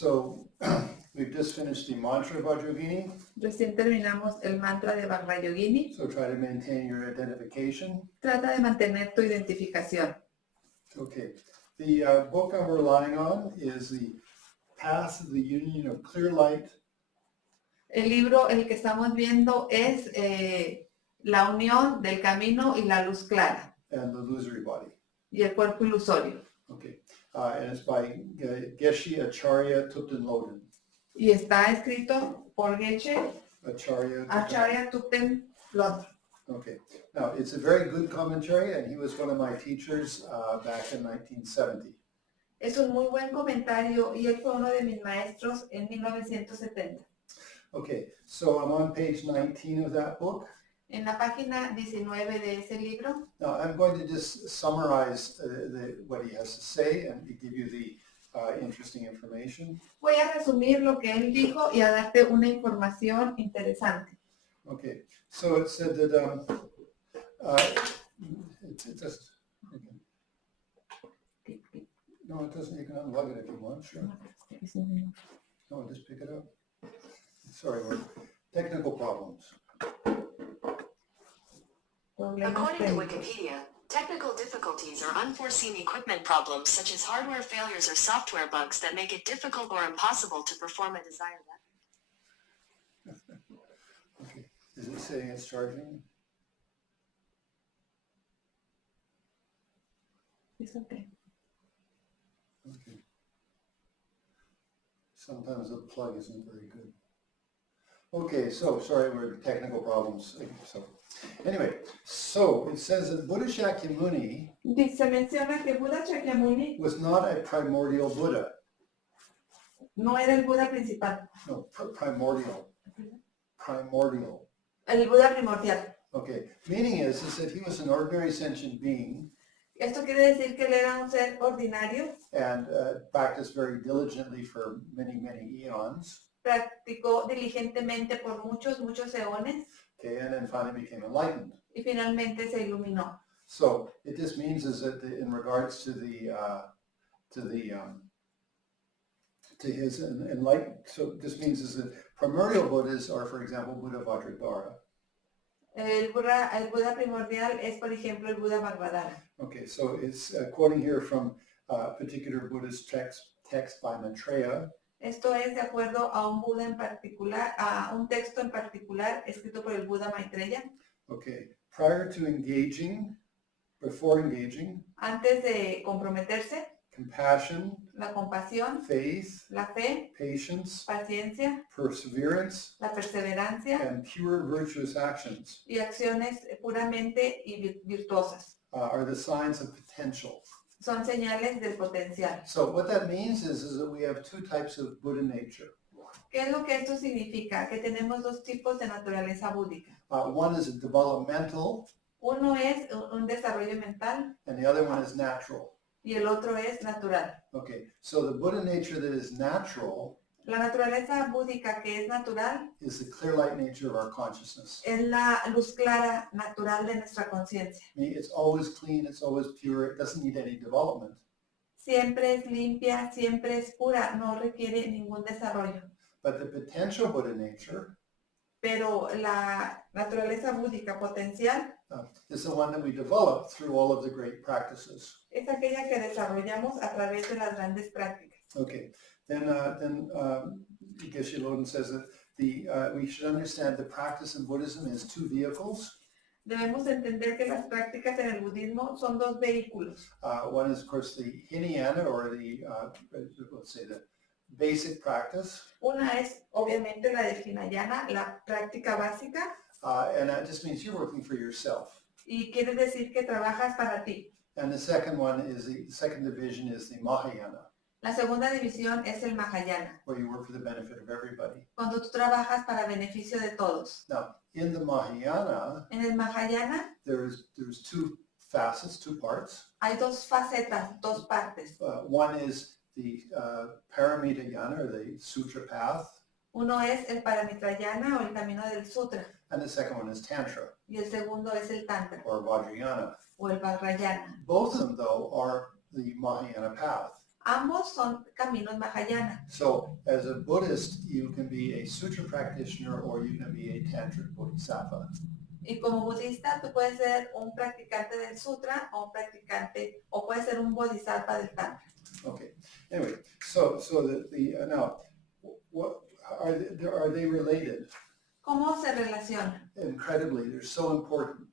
So we've just finished the mantra about Yogini. Recién terminamos el mantra de Vajra Yogini. So try to maintain your identification. Trata de mantener tu identificación. Okay. The book I'm relying on is The Path of the Union of Clear Light. El libro, el que estamos viendo, es La unión del camino y la luz clara. And the Illusory Body. Y el cuerpo ilusorio. Okay. And it's by Geshe Acharya Thupten Lodin. Y está escrito por Geshe Acharya Thupten Lodin. Okay. Now, it's a very good commentary, and he was one of my teachers back in 1970. Es un muy buen comentario y él fue uno de mis maestros en 1970. Okay, so I'm on page 19 of that book. En la página 19 de ese libro. Now, I'm going to just summarize what he has to say and give you the interesting information. Voy a resumir lo que él dijo y a darte una información interesante. Okay, so it said that it doesn't. Okay. No, it doesn't. You can unplug it if you want. Sure. No, just pick it up. Sorry, we're technical problems. According to Wikipedia, technical difficulties are unforeseen equipment problems such as hardware failures or software bugs that make it difficult or impossible to perform a desired action. Okay. Is it saying it's charging? It's okay. Okay. Sometimes the plug isn't very good. Okay, so sorry, we're technical problems. So anyway, so it says that Buddha Shakyamuni Se menciona que Buda Shakyamuni was not a primordial Buddha. no era el Buda principal. No, primordial. Primordial. El Buda primordial. Okay, meaning is that he was an ordinary sentient being. Esto quiere decir que él era un ser ordinario. And practiced very diligently for many, many eons. Practicó diligentemente por muchos eones. Okay, and then finally became enlightened. Y finalmente se iluminó. So it just means is that in regards to his enlightenment, so this means is that primordial Buddhas are, for example, Buddha Vajradhara. El Buda primordial es, por ejemplo, el Buda Vajradhara. Okay, so it's quoting here from a particular Buddhist text by Maitreya. Esto es de acuerdo a un Buda en particular, a un texto en particular escrito por el Buda Maitreya. Okay, prior to engaging, before engaging, Antes de comprometerse, compassion, la compasión, faith, la fe, patience, paciencia, perseverance, la perseverancia and pure virtuous actions y acciones puramente y virtuosas. are the signs of potential. Son señales del potencial. So what that means is that we have two types of Buddha nature. ¿Qué es lo que esto significa? Que tenemos dos tipos de naturaleza búdica. One is a developmental, Uno es un desarrollo mental and the other one is natural. y el otro es natural. Okay, so the Buddha nature that is natural La naturaleza búdica que es natural is the clear light nature of our consciousness. es la luz clara natural de nuestra conciencia. It's always clean, it's always pure, it doesn't need any development. Siempre es limpia, siempre es pura, no requiere ningún desarrollo. But the potential Buddha nature Pero la naturaleza búdica potencial is the one that we develop through all of the great practices. es aquella que desarrollamos a través de las grandes prácticas. Okay, then Geshe Lodin says that we should understand the practice in Buddhism is two vehicles. Debemos entender que las prácticas en el budismo son dos vehículos. One is, of course, the Hinayana, or let's say the basic practice. Una es, obviamente, la del Hinayana, la práctica básica, And that just means you're working for yourself. y quiere decir que trabajas para ti. And the second one is the second division is the Mahayana, La segunda división es el Mahayana, where you work for the benefit of everybody. cuando tú trabajas para beneficio de todos. Now, in the Mahayana, En el Mahayana there's two facets, two parts. hay dos facetas, dos partes. One is the Paramitayana, or the Sutra path, Uno es el Paramitrayana o el camino del Sutra, and the second one is Tantra, y el segundo es el Tantra or Vajrayana. o el Vajrayana. Both of them, though, are the Mahayana path. ambos son caminos Mahayana. So as a Buddhist, you can be a sutra practitioner or you can be a tantric bodhisattva. Y como budista, tú puedes ser un practicante del sutra o un practicante, o puedes ser un bodhisattva del tantra. Okay. Anyway, so now, what are they related? ¿Cómo se relacionan? Incredibly, they're so important.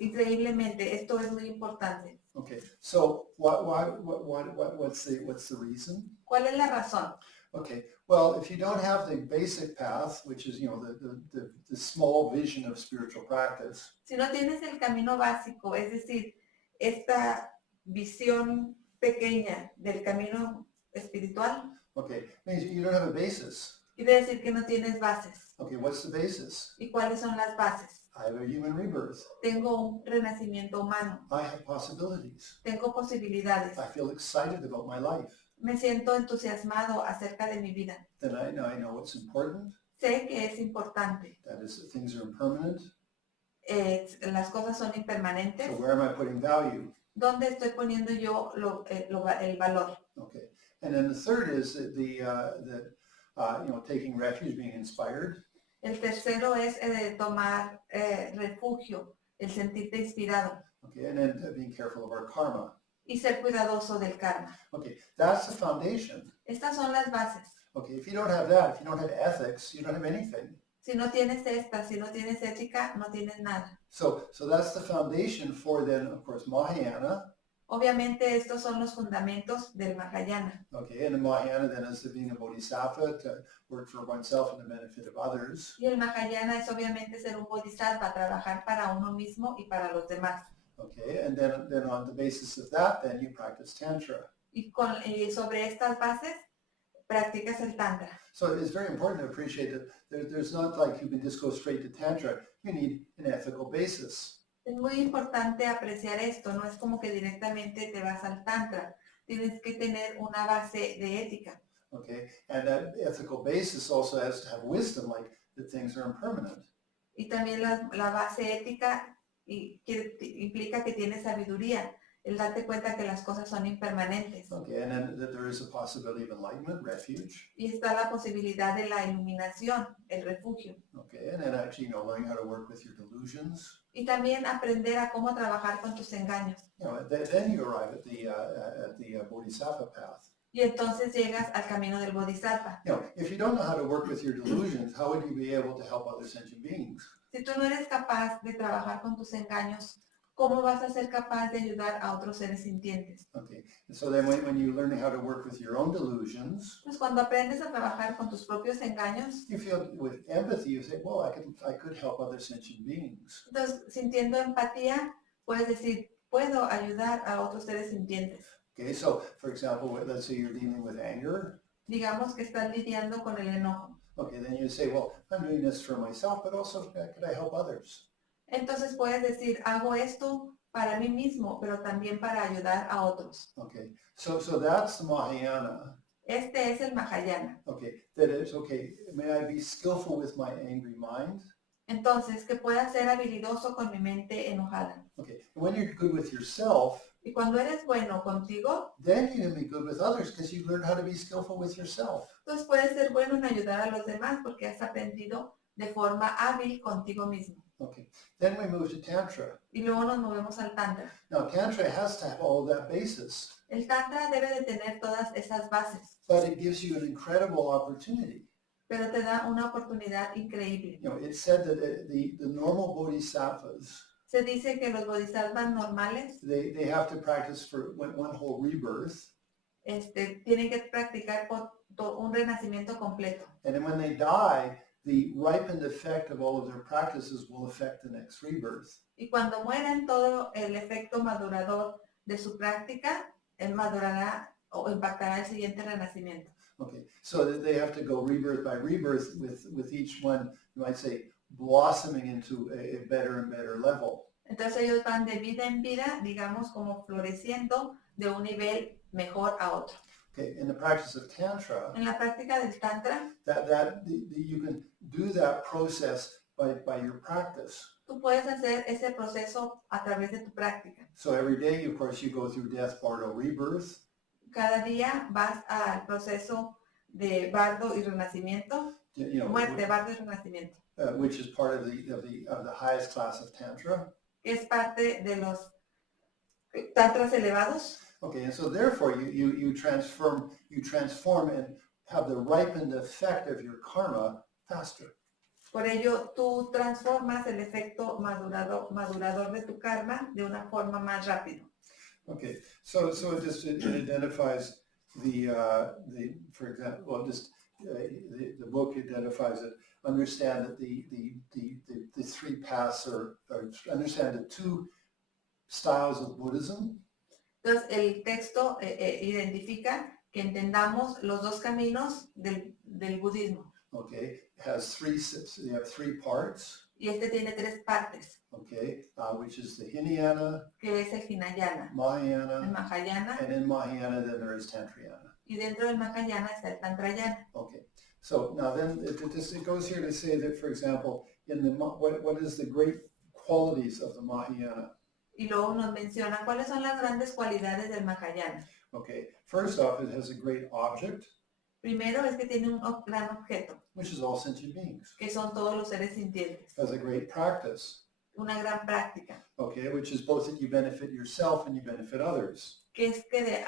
Increíblemente, esto es muy importante. Okay. So what's the reason? ¿Cuál es la razón? Okay. Well, if you don't have the basic path, which is the small vision of spiritual practice, Si no tienes el camino básico, es decir, esta visión pequeña del camino espiritual, okay, means you don't have a basis. quiere decir que no tienes bases. Okay, what's the basis? ¿Y cuáles son las bases? I have a human rebirth. Tengo un renacimiento humano, I have possibilities. tengo posibilidades, I feel excited about my life. me siento entusiasmado acerca de mi vida. Then I know what's important. Sé que es importante, That is that things are impermanent. las cosas son impermanentes. So where am I putting value? ¿Dónde estoy poniendo yo el valor? Okay. And then the third is taking refuge, being inspired. El tercero es tomar refugio, el sentirte inspirado Okay. And then being careful of our karma. y ser cuidadoso del karma. Okay. That's the foundation. Estas son las bases. Okay. If you don't have that, if you don't have ethics, you don't have anything. Si no tienes estas, si no tienes ética, no tienes nada. So that's the foundation for then, of course, Mahayana. Obviamente estos son los fundamentos del Mahayana. Okay, and the Mahayana then is being a bodhisattva to work for oneself and the benefit of others. Y el Mahayana es obviamente ser un bodhisattva, trabajar para uno mismo y para los demás. Okay, and then on the basis of that, then you practice Tantra. Y sobre estas bases practicas el Tantra. So it's very important to appreciate that there's not like you can just go straight to Tantra. You need an ethical basis. Es muy importante apreciar esto, no es como que directamente te vas al Tantra. Tienes que tener una base de ética. Okay, and that ethical basis also has to have wisdom, like that things are impermanent. Y también la base ética implica que tienes sabiduría, el darte cuenta que las cosas son impermanentes. Okay, and then that there is a possibility of enlightenment, refuge. Y está la posibilidad de la iluminación, el refugio. Okay, and then actually, learning how to work with your delusions. Y también aprender a cómo trabajar con tus engaños. Then you arrive at the Bodhisattva path. Y entonces llegas al camino del Bodhisattva. If you don't know how to work with your delusions, how would you be able to help other sentient beings? Si tú no eres capaz de trabajar con tus engaños, ¿cómo vas a ser capaz de ayudar a otros seres sintientes? Okay, and so then when you learn how to work with your own delusions, Pues cuando aprendes a trabajar con tus propios engaños, you feel with empathy, you say, well, I could help other sentient beings. entonces sintiendo empatía, puedes decir, puedo ayudar a otros seres sintientes. Okay, so for example, let's say you're dealing with anger. Digamos que estás lidiando con el enojo. Okay, then you say, well, I'm doing this for myself, but also could I help others? Entonces puedes decir, hago esto para mí mismo, pero también para ayudar a otros. Okay, so that's the Mahayana. Este es el Mahayana. Okay, that is, okay, may I be skillful with my angry mind? Entonces, que pueda ser habilidoso con mi mente enojada. Okay, and when you're good with yourself, Y cuando eres bueno contigo, then you can be good with others because you learned how to be skillful with yourself. entonces puedes ser bueno en ayudar a los demás porque has aprendido de forma hábil contigo mismo. Okay, then we move to Tantra. Y luego nos movemos al Tantra. Now, Tantra has to have all of that basis, El Tantra debe de tener todas esas bases, but it gives you an incredible opportunity. pero te da una oportunidad increíble. It said that the normal bodhisattvas, Se dice que los bodhisattvas normales they have to practice for one whole rebirth, tienen que practicar por un renacimiento completo. and then when they die, the ripened effect of all of their practices will affect the next rebirth. Y cuando mueren, todo el efecto madurador de su práctica madurará o impactará el siguiente renacimiento. Okay, so that they have to go rebirth by rebirth with each one, you might say, blossoming into a better and better level. Entonces ellos van de vida en vida, digamos, como floreciendo de un nivel mejor a otro. Okay, in the practice of Tantra, En la práctica del Tantra, you can do that process by your practice. tú puedes hacer ese proceso a través de tu práctica. So every day, of course, you go through death, bardo, rebirth. cada día vas al proceso de bardo y renacimiento, you know, muerte, bardo y renacimiento, which is part of the highest class of Tantra. que es parte de los tantras elevados. Okay, and so therefore you transform and have the ripened effect of your karma faster. Por ello, tú transformas el efecto madurador de tu karma de una forma más rápida. Okay, so it identifies for example, well, the book identifies it. Understand that the three paths or understand the two styles of Buddhism. Entonces, el texto identifica que entendamos los dos caminos del budismo. Okay, it has you have three parts. Y este tiene tres partes, Okay, which is the Hinayana, que es el Hinayana, el Mahayana, Mahayana, and in Mahayana then there is Tantrayana. y dentro del Mahayana está el Tantrayana. Okay, so now then it goes here to say that, for example, in the what is the great qualities of the Mahayana? Y luego nos menciona cuáles son las grandes cualidades del Mahayana. Okay, first off, it has a great object, Primero es que tiene un gran objeto, which is all sentient beings. que son todos los seres sintientes. It has a great practice, Una gran práctica, okay, which is both that you benefit yourself and you benefit others. que es que de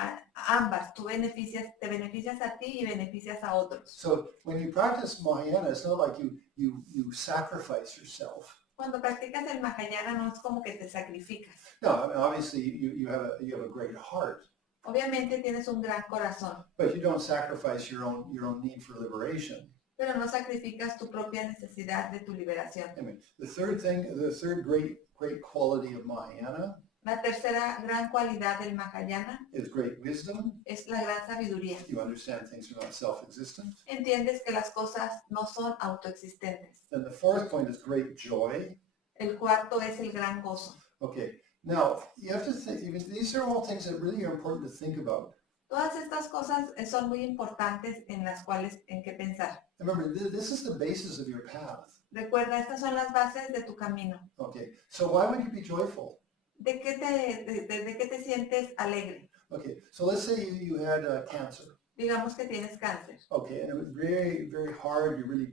ambas te beneficias a ti y beneficias a otros. So when you practice Mahayana, it's not like you sacrifice yourself. Cuando practicas el Mahayana no es como que te sacrificas. No, I mean, obviously you have a great heart, Obviamente tienes un gran corazón, but you don't sacrifice your own need for liberation. pero no sacrificas tu propia necesidad de tu liberación. I mean, the third great quality of Mahayana La tercera gran cualidad del Mahayana is great wisdom. es la gran sabiduría. You understand things are not self-existent. Entiendes que las cosas no son autoexistentes. Then the fourth point is great joy. El cuarto es el gran gozo. Okay, now you have to think, these are all things that really are important to think about. Todas estas cosas son muy importantes en las cuales en que pensar. Remember, this is the basis of your path. Recuerda, estas son las bases de tu camino. Okay, so why would you be joyful? ¿De qué te sientes alegre? Okay, so let's say you had cancer. Digamos que tienes cáncer. Okay, and it was very, very hard. You really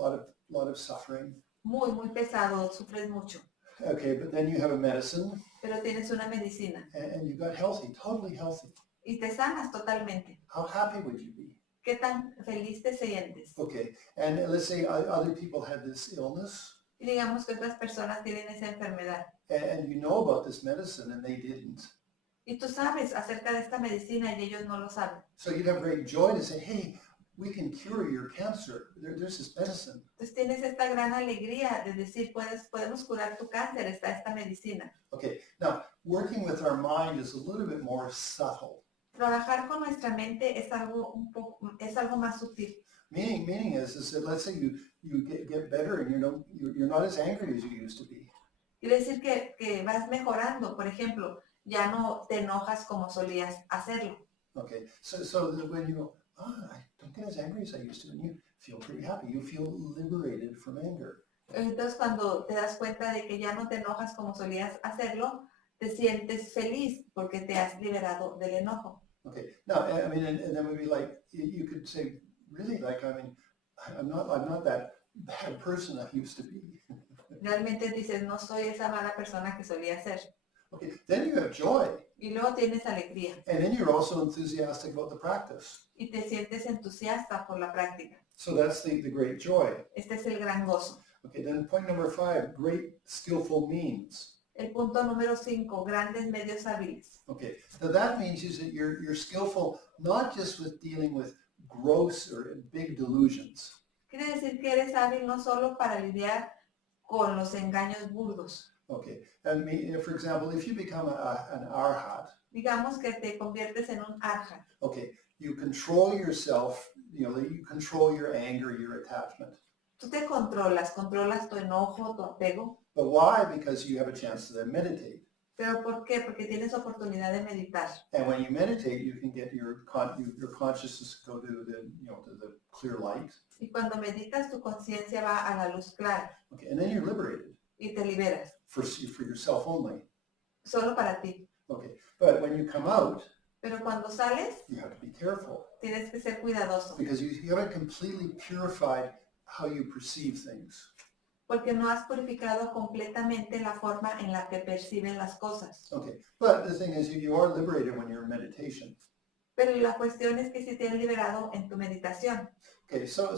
a lot of suffering. Muy, muy pesado, sufres mucho. Okay, but then you have a medicine, Pero tienes una medicina and you got healthy, totally healthy. y te sanas totalmente. How happy would you be? ¿Qué tan feliz te sientes? Okay, and let's say other people had this illness, Y digamos que otras personas tienen esa enfermedad. and you know about this medicine, and they didn't. Y tú sabes acerca de esta medicina y ellos no lo saben. So you'd have great joy to say, hey, we can cure your cancer. There's this medicine. Entonces tienes esta gran alegría de decir, podemos curar tu cáncer, está esta medicina. Okay, now working with our mind is a little bit more subtle. Trabajar con nuestra mente es algo más sutil. Meaning is that let's say you get better and you're not as angry as you used to be. Quiere decir que vas mejorando. Por ejemplo, ya no te enojas como solías hacerlo. Okay, so when you go, I don't get as angry as I used to, and you feel pretty happy. You feel liberated from anger. Entonces cuando te das cuenta de que ya no te enojas como solías hacerlo, te sientes feliz porque te has liberado del enojo. Okay, now I mean, and then would be like you could say, really, like I'm not that bad person I used to be. Realmente dices, no soy esa mala persona que solía ser. Okay, then you have joy, Y luego tienes alegría and then you're also enthusiastic about the practice. y te sientes entusiasta por la práctica. So that's the great joy. Este es el gran gozo. Okay, then point number 5, great skillful means. El punto número 5, grandes medios hábiles. Okay, so that means is that you're skillful not just with dealing with gross or big delusions. Quiere decir que eres hábil no solo para lidiar con los engaños burdos. Okay, and for example, if you become an arhat, Digamos que te conviertes en un arhat. okay, you control yourself, you control your anger, your attachment. Tú te controlas tu enojo, tu apego. But why? Because you have a chance to then meditate. ¿Pero por qué? Porque tienes oportunidad de meditar. And when you meditate, you can get your consciousness go to the clear light. Y cuando meditas, tu conciencia va a la luz clara Okay, and then you're liberated y te liberas, for yourself only. solo para ti. Okay, but when you come out, Pero cuando sales, you have to be careful tienes que ser cuidadoso, because you haven't completely purified how you perceive things. porque no has purificado completamente la forma en la que perciben las cosas. Okay, but the thing is you are liberated when you're in meditation. Pero la cuestión es que si te has liberado en tu meditación. Okay, so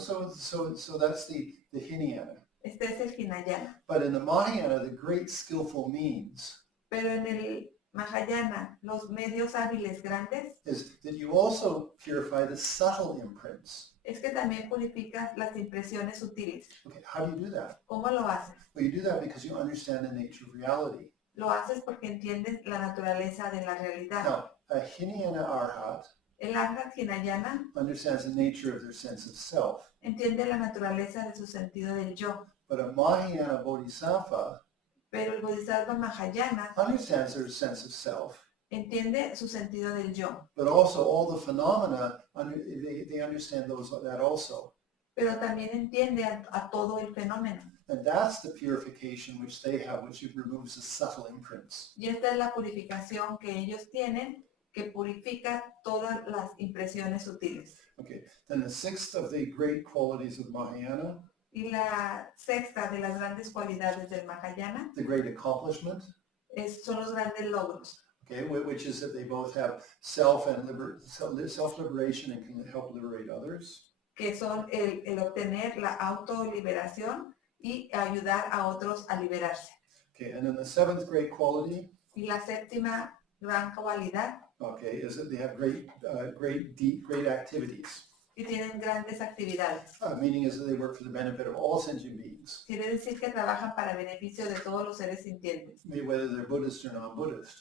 that's the Hinayana. Este es el Hinayana. But in the Mahayana, the great skillful means Pero en el Mahayana, los medios hábiles grandes, is that you also purify the subtle imprints. es que también purificas las impresiones sutiles. Okay, how do you do that? ¿Cómo lo haces? Well, you do that because you understand the nature of reality. Lo haces porque entiendes la naturaleza de la realidad. Now, a Hinayana Arhat El Arhat Hinayana understands the nature of their sense of self. entiende la naturaleza de su sentido del yo. But a Mahayana Bodhisattva Pero el Bodhisattva Mahayana understands their sense of self, entiende su sentido del yo. but also all the phenomena, they understand that also. Pero también entiende a todo el fenómeno. And that's the purification which they have, which removes the subtle imprints. Y esta es la purificación que ellos tienen, que purifica todas las impresiones sutiles. Okay, then the sixth of the great qualities of Mahayana, Y la sexta de las grandes cualidades del Mahayana the great accomplishment, son los grandes logros, okay, which is that they both have self and self-liberation and can help liberate others. que son el obtener la autoliberación y ayudar a otros a liberarse. Okay, and then the seventh great quality, Y la séptima gran cualidad, okay, is that they have great activities. y tienen grandes actividades. Meaning is that they work for the benefit of all sentient beings, Quiere decir que trabajan para beneficio de todos los seres sintientes, whether they're Buddhist or non-Buddhist.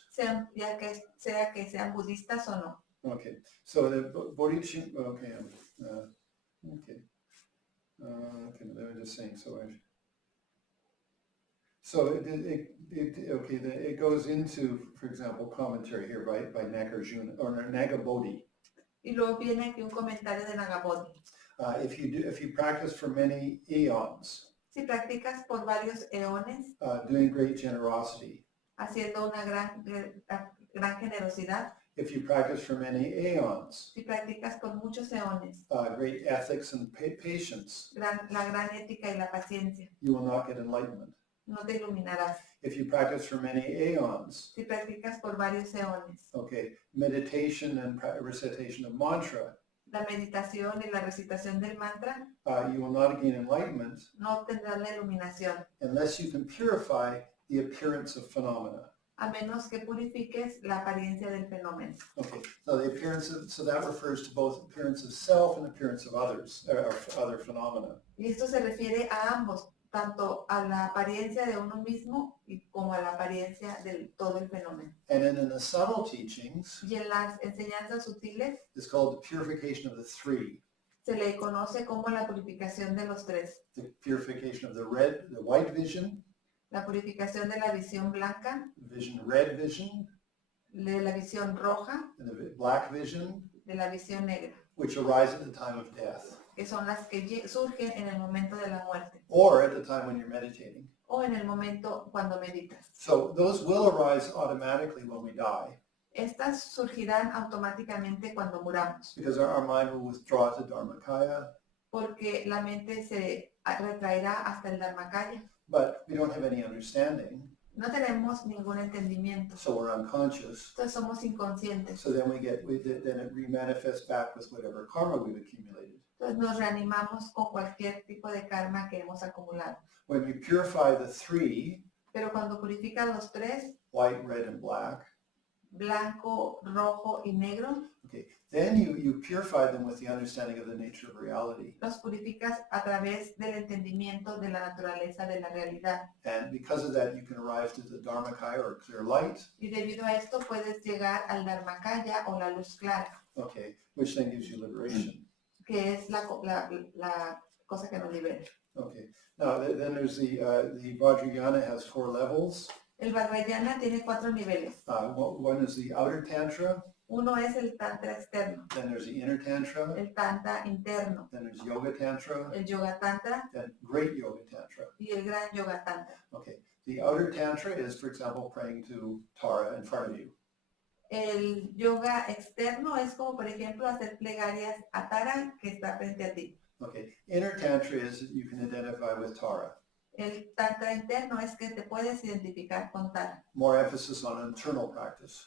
ya que sean budistas o no. Okay, so the bodhicitta, okay, okay, I'm just saying, it goes into, for example, commentary here by Nagarjuna, or Nagabodhi. Y luego viene aquí un comentario de Nagabodhi. If you practice for many eons, Si practicas por varios eones, doing great generosity, haciendo una gran generosidad, if you practice for many eons, si practicas por muchos eones, great ethics and patience, la gran ética y la paciencia, you will not get enlightenment. no te iluminarás. If you practice for many aeons, Si practicas por varios eones, okay, meditation and recitation of mantra, la meditación y la recitación del mantra, you will not gain enlightenment no obtendrás la iluminación, unless you can purify the appearance of phenomena. a menos que purifiques la apariencia del fenómeno. Okay, so the appearance of, so that refers to both appearance of self and appearance of others, or other phenomena. Y esto se refiere a ambos, tanto a la apariencia de uno mismo y como a la apariencia de todo el fenómeno. And then in the subtle teachings, Y en las enseñanzas sutiles it's called the purification of the three. se le conoce como la purificación de los tres. The purification of the white vision, La purificación de la visión blanca, red vision, de la visión roja, and the black vision, de la visión negra, which arise at the time of death, que son las que surgen en el momento de la muerte or at the time when you're meditating. o en el momento cuando meditas. So those will arise automatically when we die, Estas surgirán automáticamente cuando muramos, because our mind will withdraw to Dharmakaya, porque la mente se retraerá hasta el Dharmakaya. but we don't have any understanding, No tenemos ningún entendimiento, so we're unconscious. entonces somos inconscientes. So then then it remanifests back with whatever karma we've accumulated. Entonces nos reanimamos con cualquier tipo de karma que hemos acumulado. When you purify the three, Pero cuando purificas los tres, white, red, and black, blanco, rojo y negro, okay, then you purify them with the understanding of the nature of reality. los purificas a través del entendimiento de la naturaleza de la realidad. And because of that, you can arrive to the Dharmakaya, or clear light, Y debido a esto puedes llegar al Dharmakaya o la luz clara, okay, which then gives you liberation. que es la cosa que nos libera. Okay, now then there's the Vajrayana has 4 levels. El Vajrayana tiene 4 niveles. One is the outer tantra, Uno es el tantra externo, then there's the inner tantra, el tantra interno, then there's yoga tantra, el yoga tantra then great yoga tantra. y el gran yoga tantra. Okay, the outer tantra is, for example, praying to Tara in front of you. El yoga externo es como, por ejemplo, hacer plegarias a Tara que está frente a ti. Okay, inner tantra is you can identify with Tara. El tantra interno es que te puedes identificar con Tara. More emphasis on internal practice.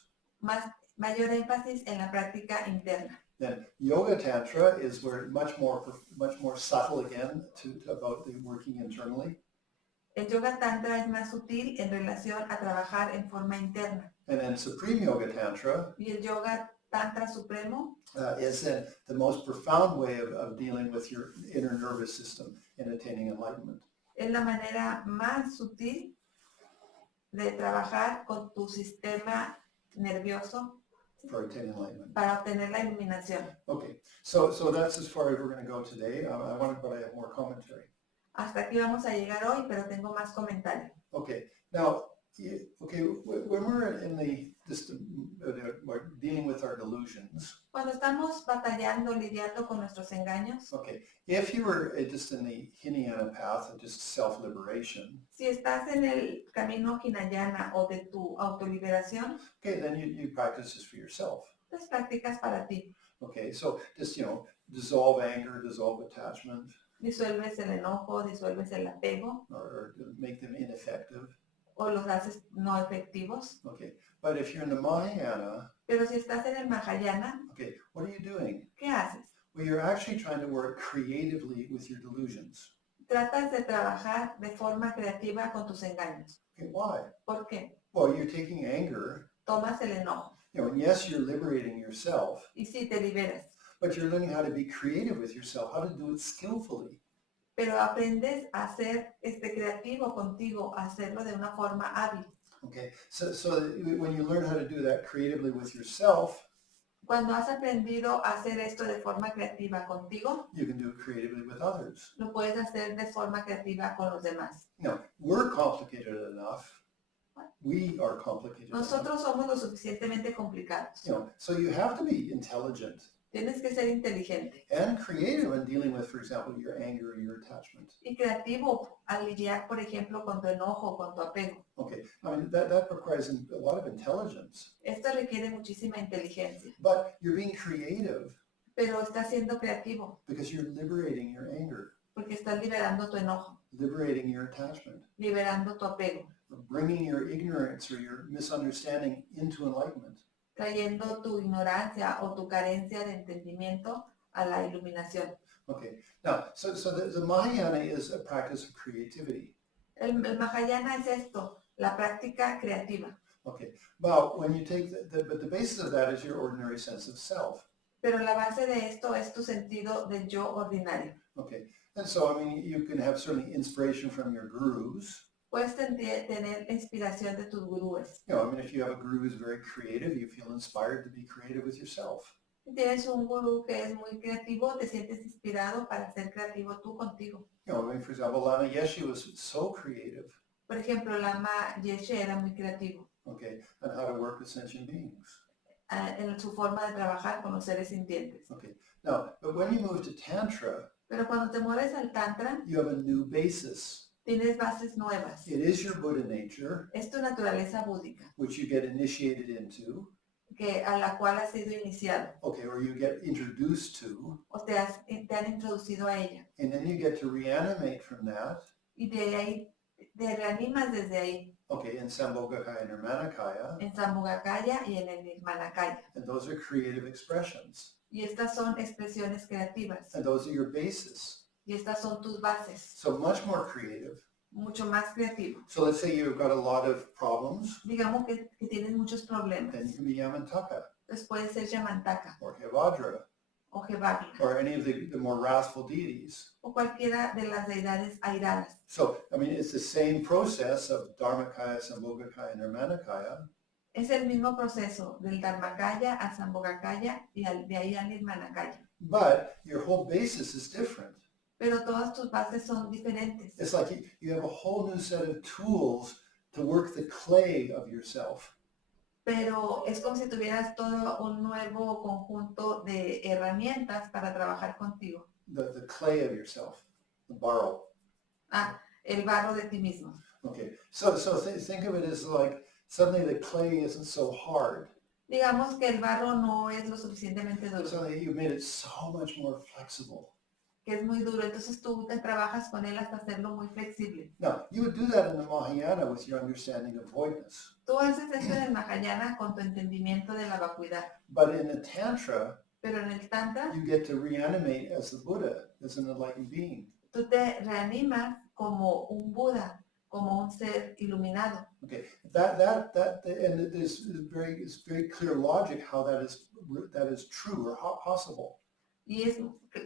Mayor énfasis en la práctica interna. Then yoga tantra is where much more subtle again about the working internally. El yoga tantra es más sutil en relación a trabajar en forma interna. And then supreme yoga tantra Y el yoga tantra supremo is then the most profound way of dealing with your inner nervous system and attaining enlightenment. es la manera más sutil de trabajar con tu sistema nervioso For attaining enlightenment. para obtener la iluminación. Okay, so that's as far as we're going to go today. But I have more commentary. Hasta aquí vamos a llegar hoy, pero tengo más comentarios. Okay, now, when we're in we're dealing with our delusions. Cuando estamos batallando, lidiando con nuestros engaños, Okay, if you were just in the Hinayana path of just self-liberation, si estás en el camino Hinayana o de tu autoliberación, okay, then you practice this for yourself. las prácticas para ti. Okay, so just, dissolve anger, dissolve attachment, Disuelves el enojo, disuelves el apego or make them ineffective. o los haces no efectivos. Okay, but if you're in the Mahayana, Pero si estás en el Mahayana, okay, what are you doing? ¿qué haces? Well, you're actually trying to work creatively with your delusions. Tratas de trabajar de forma creativa con tus engaños. Okay, why? ¿Por qué? Well, you're taking anger, Tomas el enojo and yes, you're liberating yourself, y sí te liberas, but you're learning how to be creative with yourself, how to do it skillfully. pero aprendes a ser creativo contigo, a hacerlo de una forma hábil. Okay, so when you learn how to do that creatively with yourself, Cuando has aprendido a hacer esto de forma creativa contigo, you can do it creatively with others. lo puedes hacer de forma creativa con los demás. We're complicated enough. We are complicated enough. Nosotros somos lo suficientemente complicados. So you have to be intelligent Tienes que ser inteligente and creative in dealing with, for example, your anger or your attachment. y creativo al lidiar, por ejemplo, con tu enojo, con tu apego. Okay, I mean, that requires a lot of intelligence, Esto requiere muchísima inteligencia, but you're being creative pero estás siendo creativo because you're liberating your anger, porque estás liberando tu enojo, liberating your attachment, liberando tu apego, bringing your ignorance or your misunderstanding into enlightenment. trayendo tu ignorancia o tu carencia de entendimiento a la iluminación. Okay, now, so the Mahayana is a practice of creativity. El Mahayana es esto, la práctica creativa. Okay, well, when you take but the basis of that is your ordinary sense of self. Pero la base de esto es tu sentido del yo ordinario. Okay, and so, I mean, you can have certainly inspiration from your gurus. Puedes tener inspiración de tus gurúes. I mean, if you have a guru who's very creative, you feel inspired to be creative with yourself. Si tienes un gurú que es muy creativo, te sientes inspirado para ser creativo tú contigo. I mean, for example, Lama Yeshe was so creative, Por ejemplo, Lama Yeshe era muy creativo okay, on how to work with sentient beings. En su forma de trabajar con los seres sintientes. Okay, now, but when you move to Tantra, Pero cuando te mueves al Tantra, you have a new basis. tienes bases nuevas. It is your Buddha nature, Es tu naturaleza búdica, which you get initiated into, a la cual has sido iniciado okay, or you get introduced to, o te han introducido a ella. and then you get to reanimate from that, Y de ahí te reanimas desde ahí, okay, in Sambhogakaya and Nirmanakaya, en Sambhogakaya y en el Nirmanakaya. and those are creative expressions, Y estas son expresiones creativas. and those are your bases. Y estas son tus bases, So much more creative. mucho más creativo. So let's say you've got a lot of problems, Digamos que tienes muchos problemas. then you can be Yamantaka, Entonces puede ser Yamantaka or Vajra, o Vajra or any of the more wrathful deities. o cualquiera de las deidades airadas. So, I mean, it's the same process of Dharmakaya, Sambhogakaya, and Nirmanakaya, Es el mismo proceso del Dharmakaya a Sambhogakaya y de ahí al Nirmanakaya. but your whole basis is different. Pero todas tus bases son diferentes. It's like you have a whole new set of tools to work the clay of yourself. Pero es como si tuvieras todo un nuevo conjunto de herramientas para trabajar contigo. The clay of yourself, the barrel. El barro de ti mismo. Okay, so think of it as like suddenly the clay isn't so hard. Digamos que el barro no es lo suficientemente duro, So that you made it so much more flexible. que es muy duro, entonces tú te trabajas con él hasta hacerlo muy flexible. Now, you would do that in the Mahayana with your understanding of voidness. Tú haces esto en el Mahayana con tu entendimiento de la vacuidad, But in the Tantra, pero en el Tantra you get to reanimate as the Buddha, as an enlightened being. tú te reanimas como un Buda, como un ser iluminado. Okay, and it's very clear logic how that is true or possible. Y es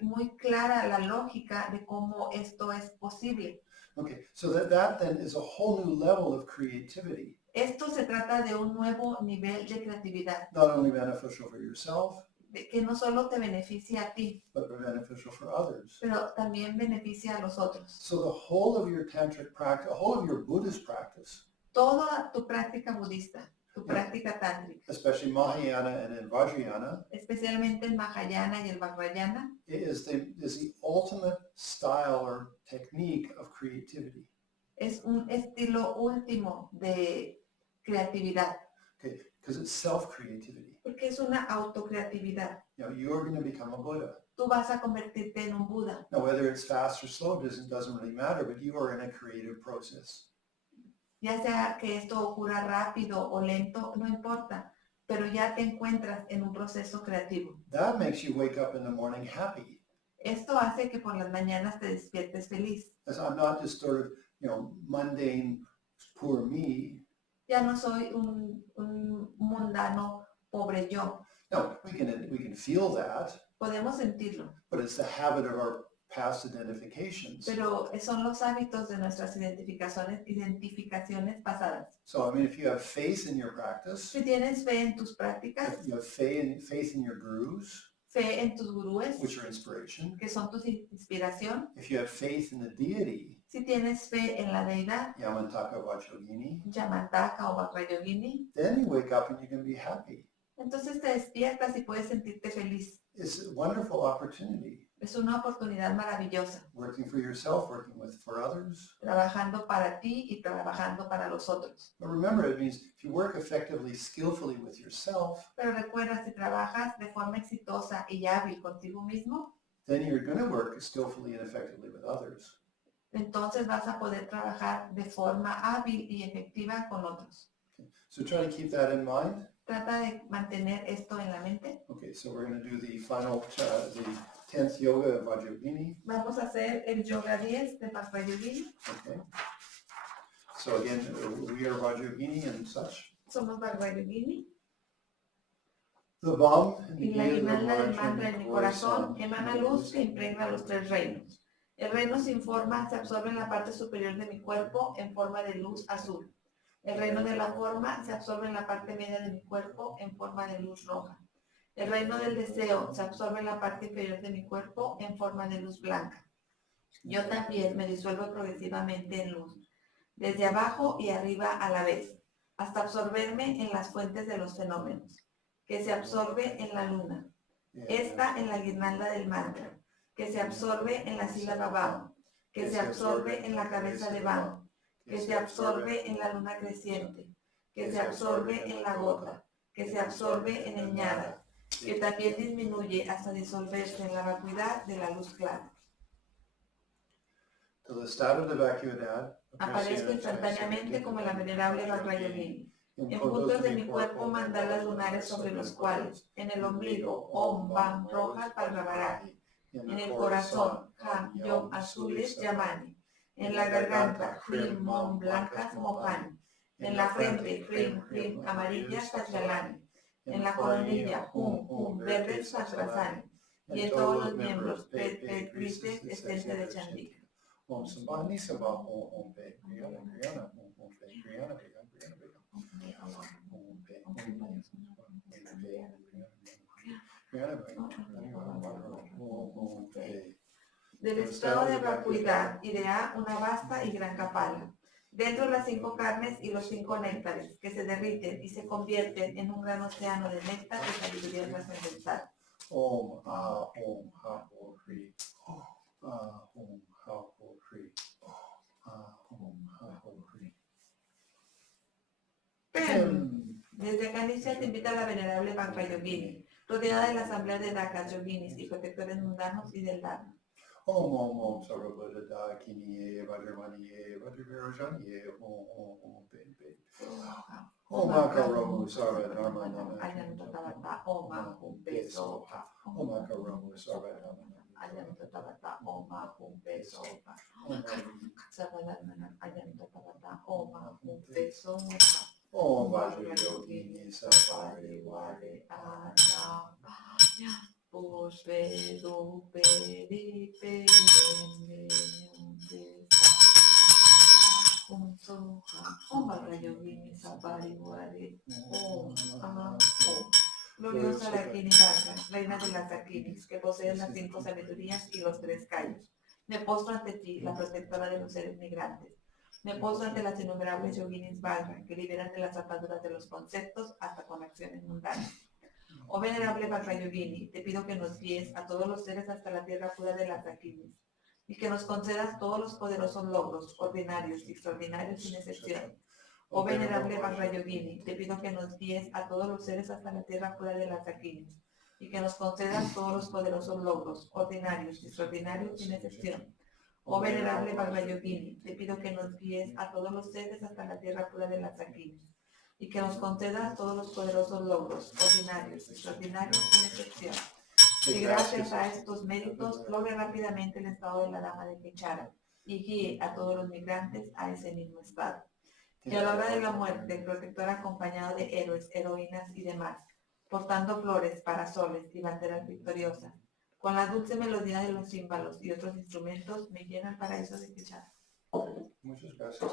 muy clara la lógica de cómo esto es posible. Okay, so that then is a whole new level of creativity, Esto se trata de un nuevo nivel de creatividad, not only beneficial for yourself, que no solo te beneficia a ti, but beneficial for others. pero también beneficia a los otros. So the whole of your tantric practice, the whole of your Buddhist practice, Toda tu práctica budista, tu práctica tántrica, especially Mahayana and in Vajrayana, especialmente el Mahayana y el Vajrayana, is the ultimate style or technique of creativity. es un estilo último de creatividad, Okay, because it's self-creativity. porque es una autocreatividad. You know, you're going to become a Buddha. Tú vas a convertirte en un Buda. Now, whether it's fast or slow doesn't really matter, but you are in a creative process. Ya sea que esto ocurra rápido o lento, no importa, pero ya te encuentras en un proceso creativo. That makes you wake up in the morning happy. Esto hace que por las mañanas te despiertes feliz. As I'm not just sort of, mundane, poor me. Ya no soy un mundano pobre yo. No, we can feel that, Podemos sentirlo, but it's the habit of our past identifications. pero son los hábitos de nuestras identificaciones pasadas. So, I mean, if you have faith in your practice, Si tienes fe en tus prácticas, if you have faith in your gurus, fe en tus gurúes, which are inspiration, que son tu inspiración, if you have faith in the deity, si tienes fe en la deidad, Yamantaka Vajrayogini, Yamantaka o Vajra Yogini, then you wake up and you can be happy. entonces te despiertas y puedes sentirte feliz. It's a wonderful opportunity. Es una oportunidad maravillosa, Working for yourself, for others. trabajando para ti y trabajando para los otros. But remember, it means if you work effectively, skillfully with yourself, Pero recuerda, si trabajas de forma exitosa y hábil contigo mismo, then you're going to work skillfully and effectively with others. entonces vas a poder trabajar de forma hábil y efectiva con otros. Okay. So try to keep that in mind. Trata de mantener esto en la mente. Okay, so we're going to do the final, the 10th yoga of Vajrayogini. Vamos a hacer el yoga 10 de Vajra Yogini. Okay. So again, we are Vajrayogini and such. Somos Vajra Yogini. The bomb Y la guirnalda del mantra en mi corazón emana luz que impregna los tres reinos. El reino sin forma se absorbe en la parte superior de mi cuerpo en forma de luz azul. El reino de la forma se absorbe en la parte media de mi cuerpo en forma de luz roja. El reino del deseo se absorbe en la parte inferior de mi cuerpo en forma de luz blanca. Yo también me disuelvo progresivamente en luz, desde abajo y arriba a la vez, hasta absorberme en las fuentes de los fenómenos, que se absorbe en la luna, esta en la guirnalda del mantra, que se absorbe en la sílaba Vam, que se absorbe en la cabeza de Vam, que se absorbe en la luna creciente, que se absorbe en la gota, que se absorbe en el ñara, que también disminuye hasta disolverse en la vacuidad de la luz clara. To the estado de vacuidad, Aparezco instantáneamente como la venerable Vajra Yogini. En puntos de mi cuerpo mandalas lunares sobre los cuales, en el ombligo, Om, Vam, rojas, Parvavarati. En el corazón, Ham, Yom, azules, Yamani. En la garganta, Hrim, Mom, blancas, Mohani. En la frente, Hrim, Hrim, amarillas, Vajralani. En la coronilla, Hum, Hum, verdes, Vajrasani. Y en todos los miembros, Pet, Pet, grises, estente de Chandika. Om Sambhani Sabha Om Pe Kriyana Kriyana Om Pe Kriyana Kriyana Kriyana Om Pe Om Pe. Del estado de vacuidad irá una vasta y gran capala. Dentro las 5 carnes y los 5 néctares, que se derriten y se convierten en un gran océano de néctar de sabiduría trascendental. Om Ha Om Ha Ho Kri. Om Ha Ho Kri. Om Ha Ho Kri. Desde acá inicia te invita a la venerable Vajra Yogini, rodeada de la asamblea de Dakas, Yoginis y protectores mundanos y del Dharma. Om Om Om Sarvabhadata Kiniye Vajramaniye Vajravirajaniye Om Bem Bem. Om Akaromu Sarva Dharma Nama Ayantatavata Oma Humpe Soha. Om Akaromu Sarva Dharma Ayantatavata Oma Humpe Soha. Sarvadharmanan Ayantatavata Oma Humpe Soha. Om Vajra Yogini Sapari Wari Ana Pushpe Rupe Ripe Om Soha. Om Vajra Yogini Sapari Wari Om Om. Gloriosa Dakini Vajra, reina de las Dakinis, que posee las 5 sabidurías y los 3 callos. Me postro ante ti, la protectora de los seres migrantes. Me postro ante las innumerables yoginis Vajra, que liberan de las ataduras de los conceptos hasta conexiones mundanas. Oh venerable Vajra Yogini, te pido que nos guíes a todos los seres hasta la tierra pura de las Dakinis, y que nos concedas todos los poderosos logros, ordinarios y extraordinarios sin excepción. Oh venerable Vajra Yogini, te pido que nos guíes a todos los seres hasta la tierra pura de las Dakinis, y que nos concedas todos los poderosos logros, ordinarios y extraordinarios sin excepción. Oh venerable Vajra Yogini, te pido que nos guíes a todos los seres hasta la tierra pura de las Dakinis, y que nos concedas todos los poderosos logros, ordinarios y extraordinarios sin excepción. Y gracias a estos méritos logre rápidamente el estado de la dama de Kechara y guíe a todos los migrantes a ese mismo estado. Que a la hora de la muerte el protector acompañado de héroes, heroínas y demás, portando flores, parasoles y banderas victoriosas, con la dulce melodía de los címbalos y otros instrumentos, me llena el paraíso de Kechara. Muchas gracias.